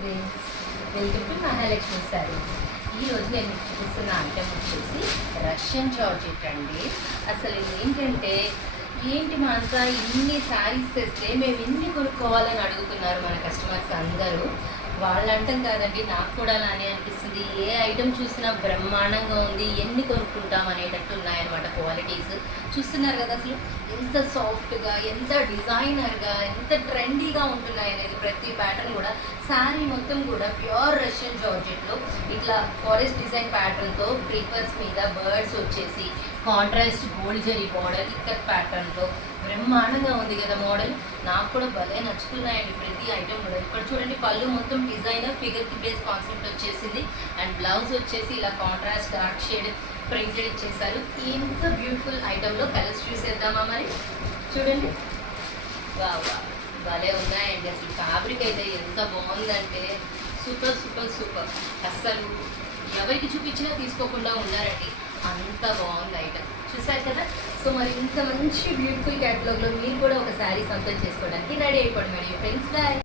Friends, welcome to Mahalakshmi saris. ఈరోజు నేను మీకు చూపిస్తున్న ఐటమ్ వచ్చేసి రష్యన్ జార్జెట్ అండి. అసలు ఏంటంటే మనసా ఇన్ని శారీస్ తెస్తే మేము ఇన్ని కొనుక్కోవాలని అడుగుతున్నారు మన కస్టమర్స్ అందరూ. వాళ్ళు అంటాం కాదండి, నాకు కూడా అలానే అనిపిస్తుంది. ఏ ఐటమ్ చూసినా బ్రహ్మాండంగా ఉంది, ఎన్ని కొనుక్కుంటాం అనేటట్టు ఉన్నాయన్నమాట. క్వాలిటీస్ చూస్తున్నారు కదా, అసలు ఎంత సాఫ్ట్గా, ఎంత డిజైనర్గా, ఎంత ట్రెండీగా ఉంటున్నాయి అనేది. ప్రతి ప్యాటర్న్ కూడా శారీ మొత్తం కూడా ప్యూర్ రష్యన్ జార్జెట్లో ఇట్లా ఫారెస్ట్ డిజైన్ ప్యాటర్న్తో క్రీపర్స్ మీద బర్డ్స్ వచ్చేసి contrast gold zari border ikat ప్యాటర్న్తో బ్రహ్మాండంగా ఉంది కదా మోడల్. నాకు కూడా భలే నచ్చుతున్నాయండి ప్రతి ఐటమ్ కూడా. ఇక్కడ చూడండి, పళ్ళు మొత్తం డిజైనర్ ఫిగర్ బేస్ కాన్సెప్ట్ వచ్చేసింది. అండ్ బ్లౌజ్ వచ్చేసి ఇలా కాంట్రాస్ట్ డార్క్ షేడ్ ప్రింటెడ్ ఇచ్చేసారు. ఎంత బ్యూటిఫుల్ ఐటెంలో కలర్స్ చూసేద్దామా మరి. చూడండి, వా భలే ఉన్నాయండి. అసలు ఫ్యాబ్రిక్ అయితే ఎంత బాగుందంటే సూపర్ సూపర్ సూపర్. అస్సలు ఎవరికి చూపించినా తీసుకోకుండా ఉన్నారండి, అంత బాగుంది ఐటమ్. చూసారు కదా. సో మరి ఇంత మంచి బ్యూటిఫుల్ క్యాటలాగ్లో మీరు కూడా ఒక శారీ సొంతం చేసుకోవడానికి రెడీ అయిపోండి మరి ఫ్రెండ్స్. బాయ్.